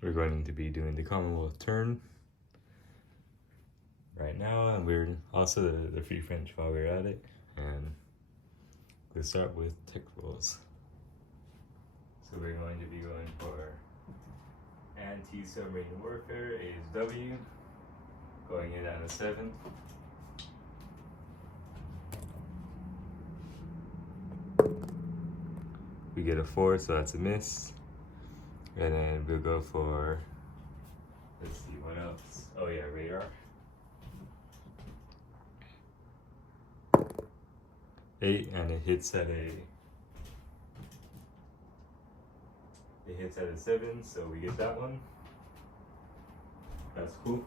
We're going to be doing the Commonwealth turn right now, and we're also the Free French while we're at it. And we'll start with tech rolls. So we're going to be going for anti-submarine warfare, ASW, going in at a 7. We get a 4, so that's a miss. And then we'll go for, let's see, what else? Oh yeah, radar. 8, and it hits at a 7, so we get that one. That's cool.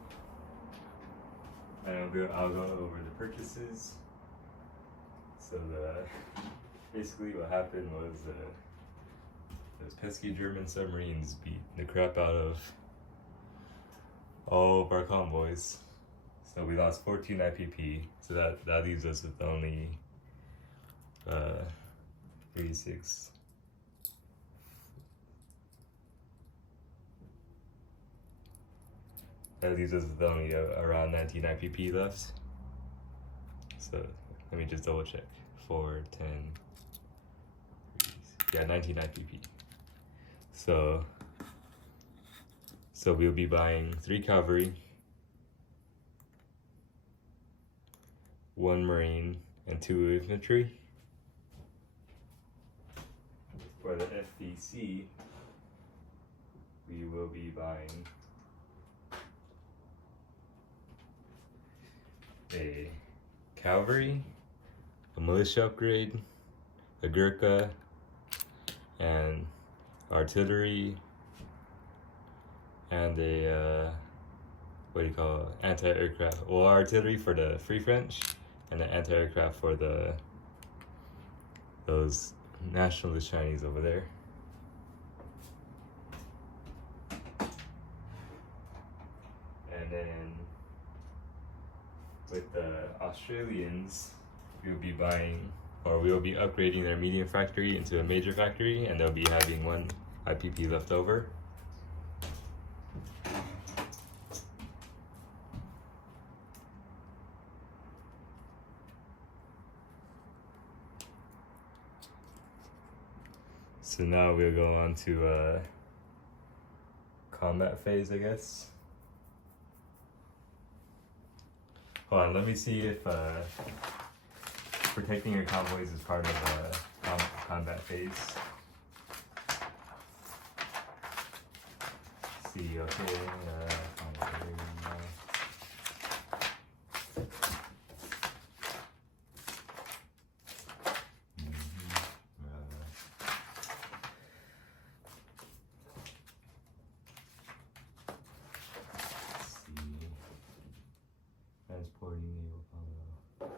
And I'll go over the purchases. So basically what happened was those pesky German submarines beat the crap out of all of our convoys. So we lost 14 IPP. So that leaves us with only 36. That leaves us with only around 19 IPP left. So let me just double check. 4, 10, yeah, 19 IPP. So we'll be buying 3 cavalry, 1 marine, and 2 infantry. For the FVC, we will be buying a cavalry, a militia upgrade, a Gurkha, and artillery, and a what do you call it? Anti-aircraft. Well, artillery for the Free French, and the anti-aircraft for those nationalist Chinese over there. And then with the Australians, we'll be upgrading their medium factory into a major factory, and they'll be having 1 IPP left over. So now we'll go on to combat phase, I guess. Hold on, let me see if protecting your convoys is part of combat phase. See, okay. Transporting naval follow.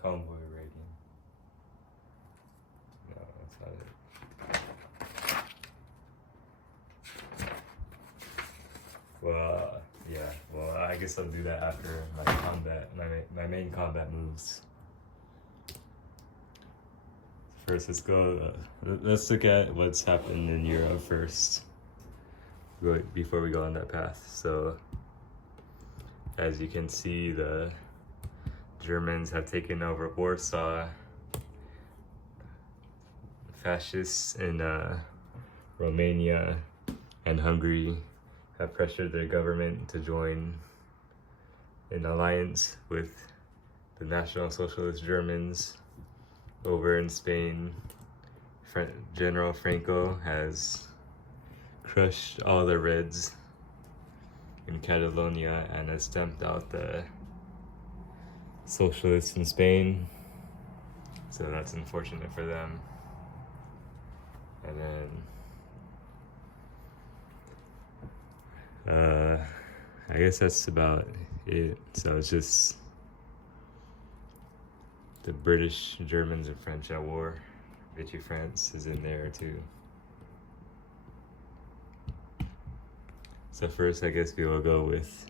Convoy rating. No, that's not it. Well, yeah. Well, I guess I'll do that after my main combat moves. First, let's look at what's happened in Europe first, before we go on that path. So, as you can see, the Germans have taken over Warsaw. Fascists in Romania and Hungary have pressured their government to join an alliance with the National Socialist Germans. Over in Spain, General Franco has crushed all the Reds in Catalonia and has stamped out the socialists in Spain. So that's unfortunate for them. And then I guess that's about it. So it's just the British, Germans, and French at war. Vichy France is in there too. So first, I guess we will go with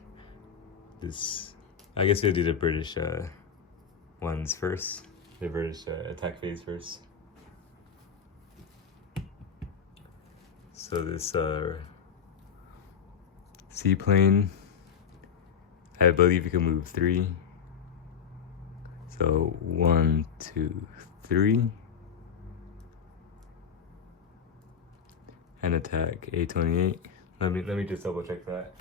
this. I guess we'll do the British ones first. The British attack phase first. So this seaplane, I believe you can move 3. So 1, 2, 3. And attack A28. Let me just double check that.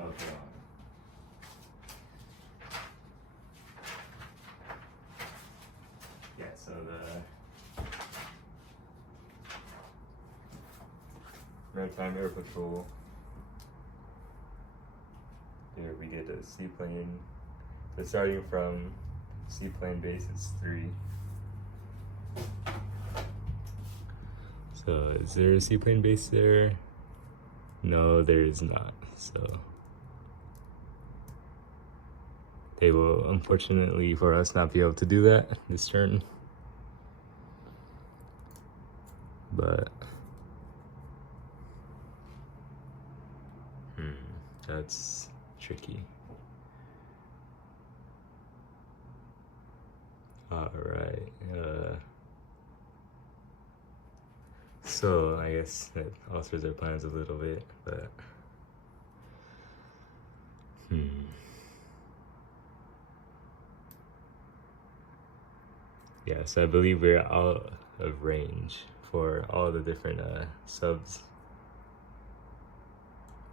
Okay. Yeah, so the Maritime Air Patrol. Here we get a seaplane. So starting from seaplane base, it's 3. So is there a seaplane base there? No, there is not. So they will, unfortunately for us, not be able to do that this turn. But that's tricky. All right. So I guess that alters their plans a little bit, but yeah. So I believe we're out of range for all the different subs.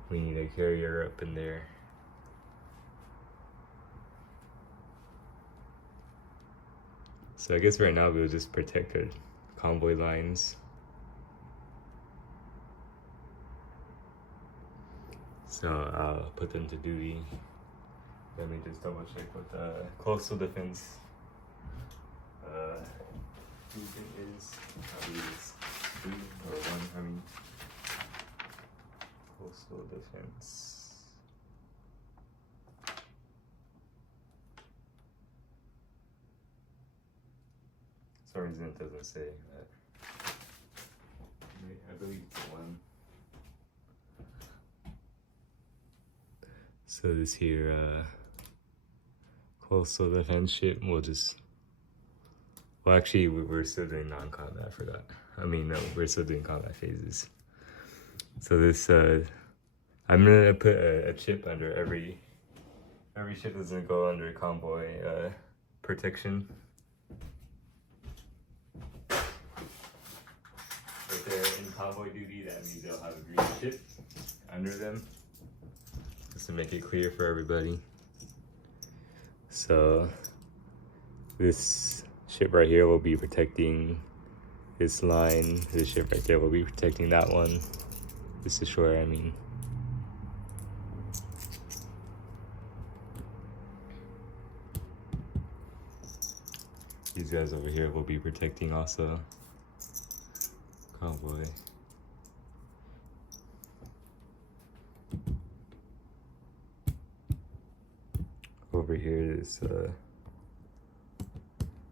We need a carrier up in there. So I guess right now we'll just protect our convoy lines. So I'll put them to duty. Let me just double check what the coastal defense movement is. I believe it's 2 or 1, I mean. Coastal defense. For some reason it doesn't say that. I believe it's 1. So this here coastal defense ship will just, well actually we're still doing non-combat, I forgot. I mean no, we're still doing combat phases. So this I'm gonna put a chip under every ship that's gonna go under convoy protection. If they're in convoy duty, that means they'll have a green chip under them. Just to make it clear for everybody. So this ship right here will be protecting this line. This ship right there will be protecting that one. This is shore, I mean. These guys over here will be protecting also convoy. Over here is a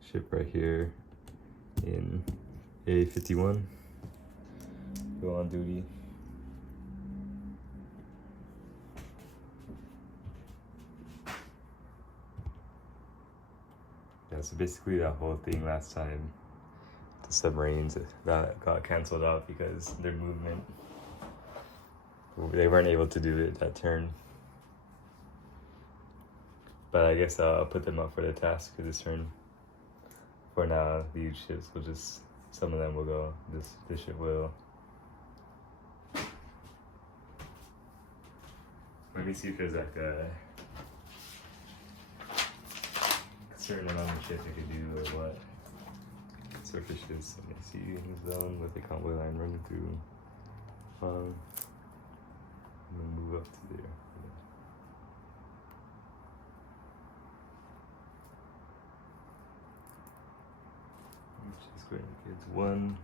ship right here in A51. Go on duty. Yeah, so basically that whole thing last time, the submarines that got canceled out because their movement, they weren't able to do it that turn. But I guess I'll put them up for the task for this turn. For now, these ships will just, some of them will go, this ship will. Let me see if there's like a certain amount of shit they could do or what. Surface ships, let me see, zone with the convoy line running through. I'm gonna move up to there. Just going to kids 1.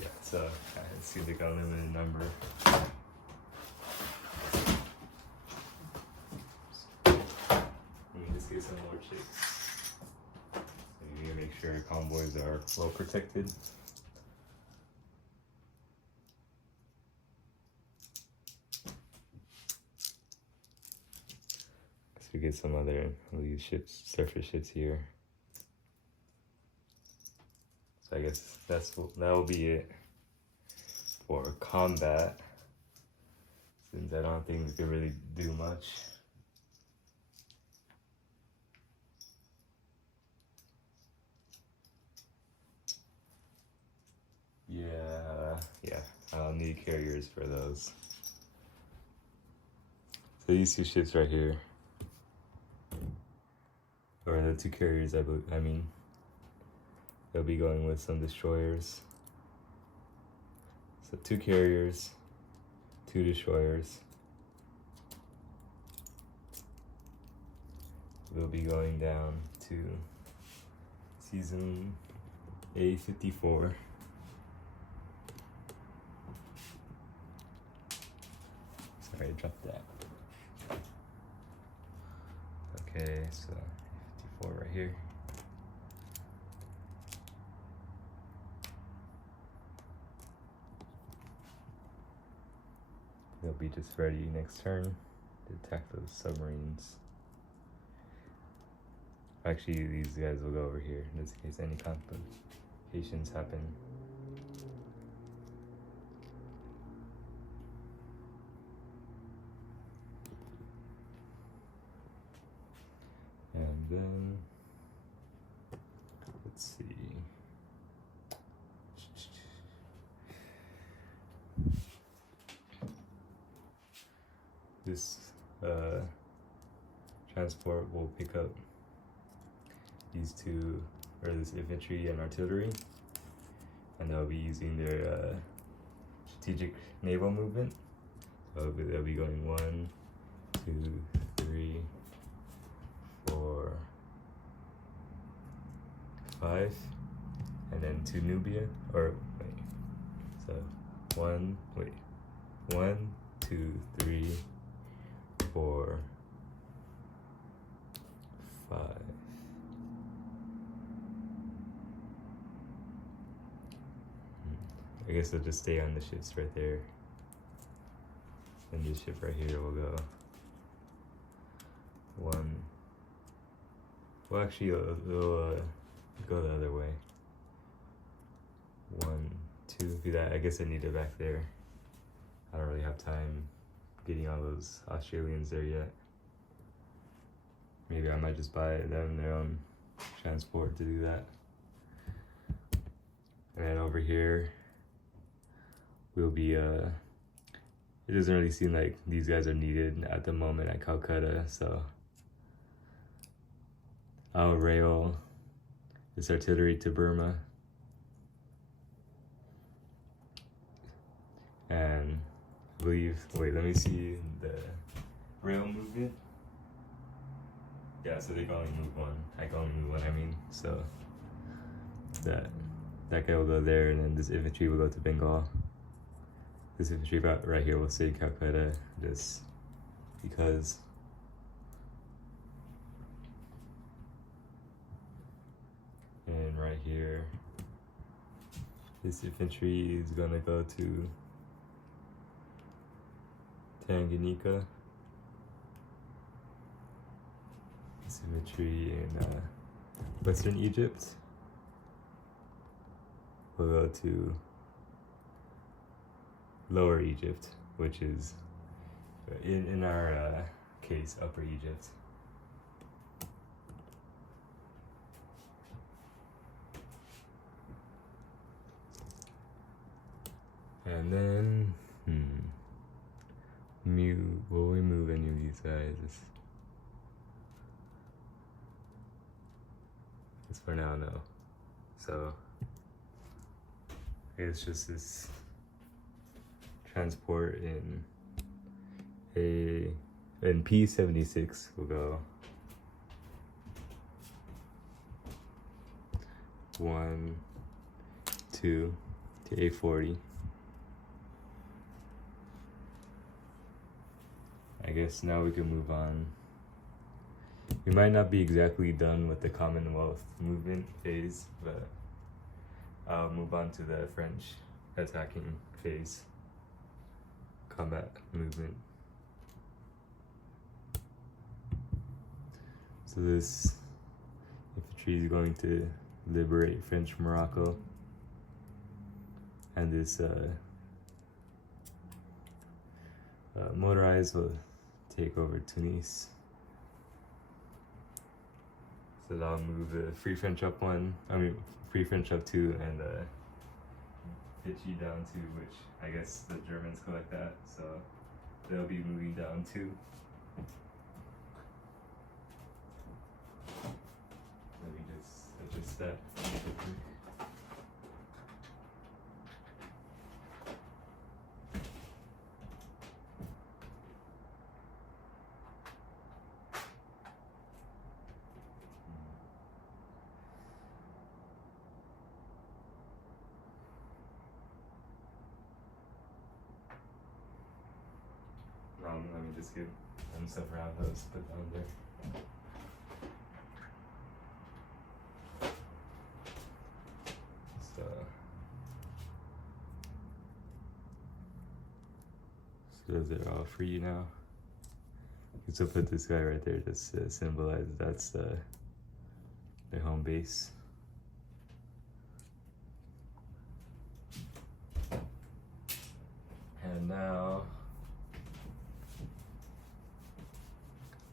Yeah, so it seems like a limited number. some more chips. So you need to make sure convoys are well protected. So we get some other of these ships, surface ships here. So I guess that'll be it for combat, since I don't think we can really do much. Yeah, I'll need carriers for those. So these two ships right here, or the two carriers, I mean, they'll be going with some destroyers. So 2 carriers, 2 destroyers. We'll be going down to season A54. Sorry, I dropped that. Okay, so 54 right here. They'll be just ready next turn to attack those submarines. Actually, these guys will go over here just in case any complications happen. And then, let's see. This transport will pick up these two, or this infantry and artillery, and they'll be using their strategic naval movement. So they'll be going 1, 2, 3, 4, 5, and then to Nubia, or wait, so 1, 2, 3, 4, 5. I guess they'll just stay on the ships right there. And this ship right here will go 1. Well, actually, it'll go the other way. 1, 2. Do that. I guess I need it back there. I don't really have time getting all those Australians there yet. Maybe I might just buy them their own transport to do that. And then over here, we'll be, it doesn't really seem like these guys are needed at the moment at Calcutta, so I'll rail this artillery to Burma. And I believe, wait, let me see the rail movement. Yeah, so they can only move 1. I can only move 1, I mean, so that guy will go there, and then this infantry will go to Bengal. This infantry right here will stay Calcutta, just because. And right here, this infantry is gonna go to Tanganyika. This infantry in Western Egypt will go to Lower Egypt, which is in our case Upper Egypt. And then will we move any of these guys? It's for now, no. So it's just this transport in P-76 will go 1, 2 to A-40. I guess now we can move on. we might not be exactly done with the Commonwealth movement phase, but I'll move on to the French attacking phase, combat movement. So this infantry is going to liberate French Morocco, and this motorized will take over Tunis. So that'll move the Free French up 1, Free French up 2, and Vichy down 2, which I guess the Germans collect that, so they'll be moving down 2. Let me just adjust that. Let me just get some stuff around those put down there. So those are all free now. So put this guy right there just to symbolize that's their home base. And now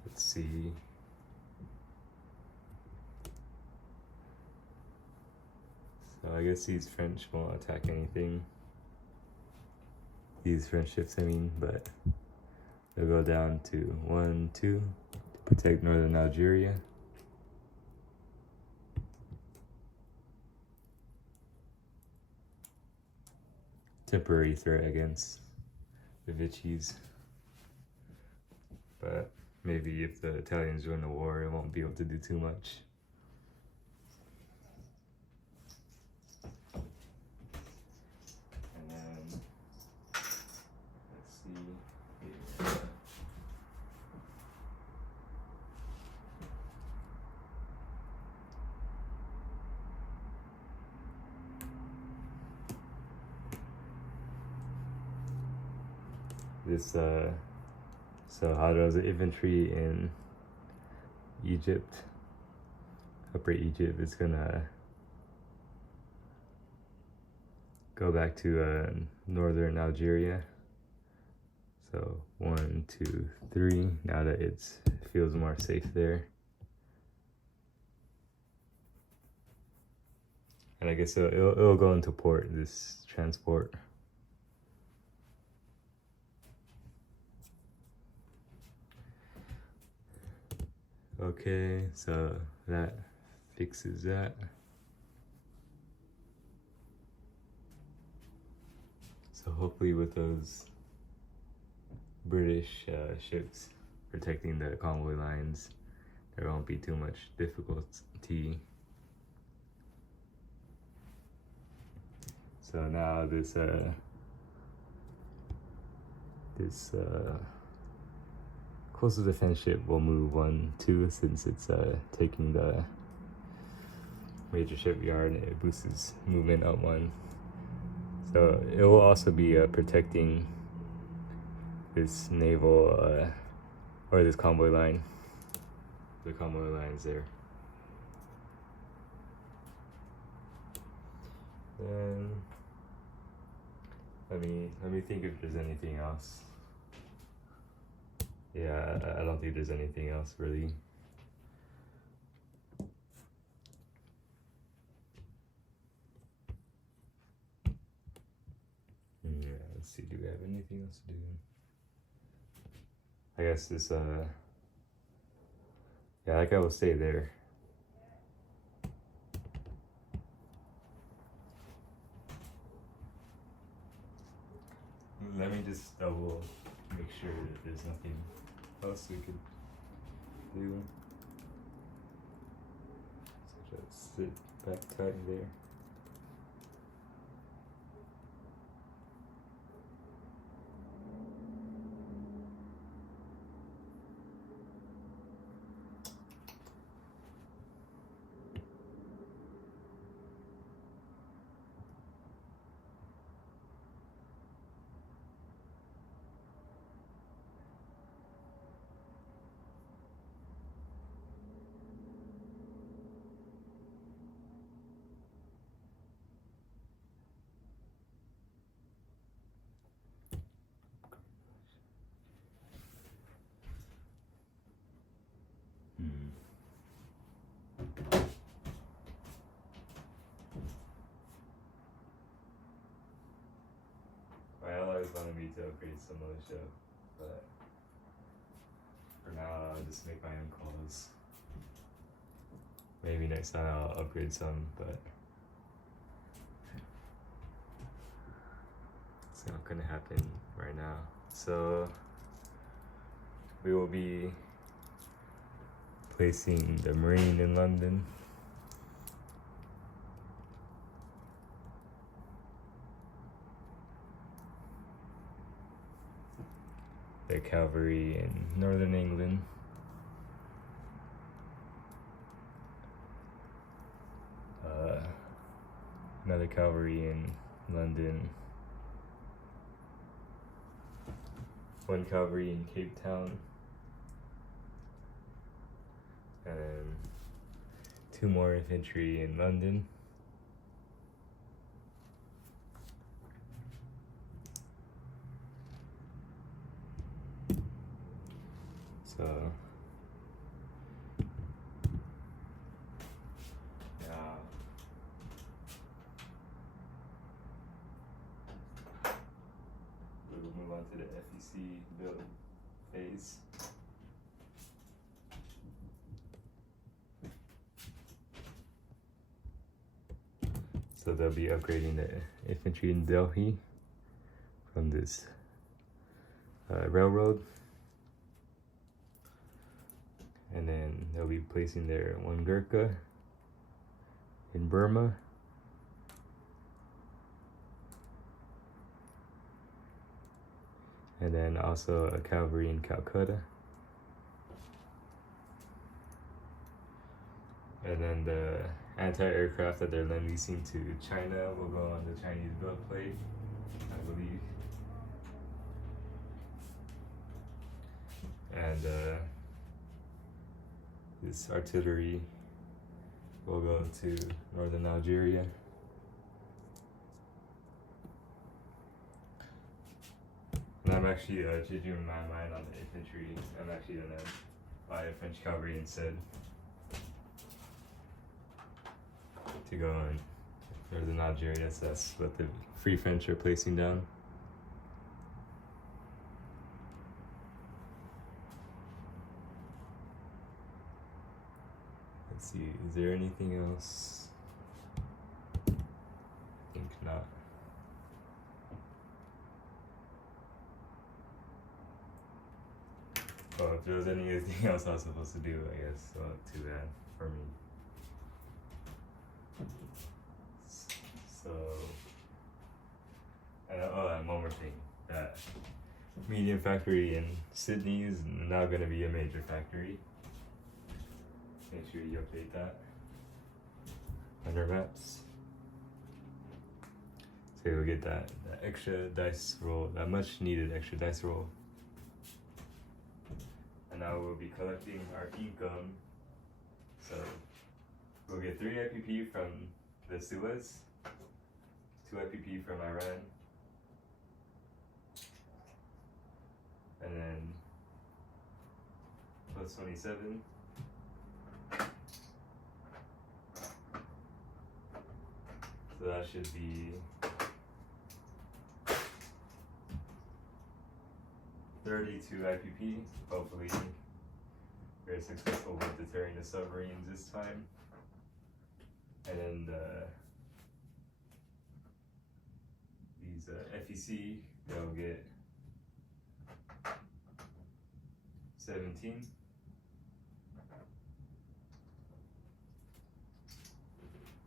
let's see. So I guess these French won't attack anything. These French ships, I mean, but they'll go down to 1, 2 to protect northern Algeria. Temporary threat against the Vichy's. But maybe if the Italians win the war, it won't be able to do too much. And then, let's see. This, so how does the infantry in Egypt, Upper Egypt, is gonna go back to northern Algeria. So 1, 2, 3, now that it feels more safe there. And I guess it'll go into port, this transport. Okay, so that fixes that. So hopefully with those British ships protecting the convoy lines, there won't be too much difficulty. So now this coastal defense ship will move 1, 2 since it's taking the major shipyard, and it boosts its movement up 1. So it will also be protecting this naval or this convoy line. The convoy line is there. Then let me think if there's anything else. Yeah, I don't think there's anything else really. Yeah, let's see, do we have anything else to do? I guess this, yeah, like I will stay there. Let me just double make sure that there's nothing else we could do. So just sit back tight there. always wanted me to upgrade some militia, but for now I'll just make my own calls. Maybe next time I'll upgrade some, but it's not gonna happen right now. So we will be placing the Marine in London. The cavalry in northern England. Another cavalry in London. One cavalry in Cape Town. And 2 more infantry in London. So yeah, we will move on to the FEC build phase. So they'll be upgrading the infantry in Delhi from this railroad. And then they'll be placing their 1 Gurkha in Burma. And then also a cavalry in Calcutta. And then the anti-aircraft that they're leasing to China will go on the Chinese build plate, I believe. And this artillery will go to northern Algeria. And I'm actually changing my mind on the infantry. I'm actually gonna buy a French cavalry instead to go on northern Algeria. So that's what the Free French are placing down. Let's see, is there anything else? I think not. Oh, if there was anything else I was supposed to do, I guess, too bad for me. So, and one more thing, that medium factory in Sydney is now going to be a major factory. Make sure you update that on your maps. So you'll get that extra dice roll, that much needed extra dice roll. And now we'll be collecting our income. So we'll get 3 IPP from the Suez, 2 IPP from Iran, and then plus 27. So that should be 32 IPP. Hopefully we're successful with deterring the submarines this time. And then these FEC, they'll get 17.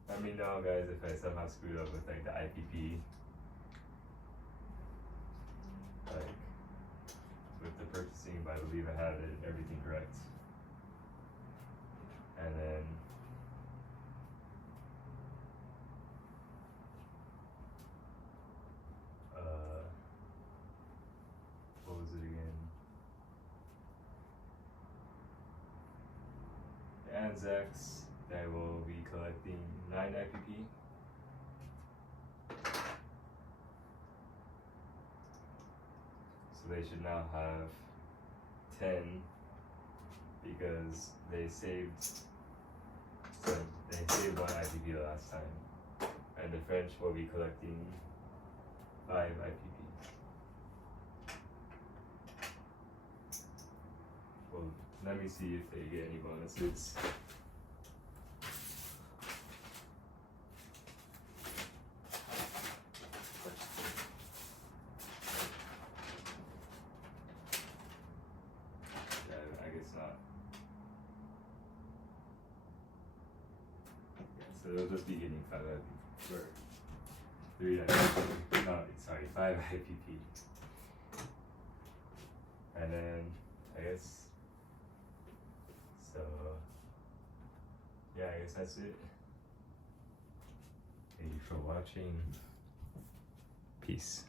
Let me know, guys, if I somehow screwed up with like the IPP, like with the purchasing, but I believe I had everything correct. And then what was it again? The Anzacs, I will be collecting 9 IPP. So they should now have 10 because they saved 1 IPP the last time. And the French will be collecting 5 IPP. Let me see if they get any bonuses. Yeah, I guess not. Yeah, so they'll just be getting 5 IPP or 3 IPP. No, sorry, 5 IPP. And then I guess so. Yeah, I guess that's it. Thank you for watching. Peace.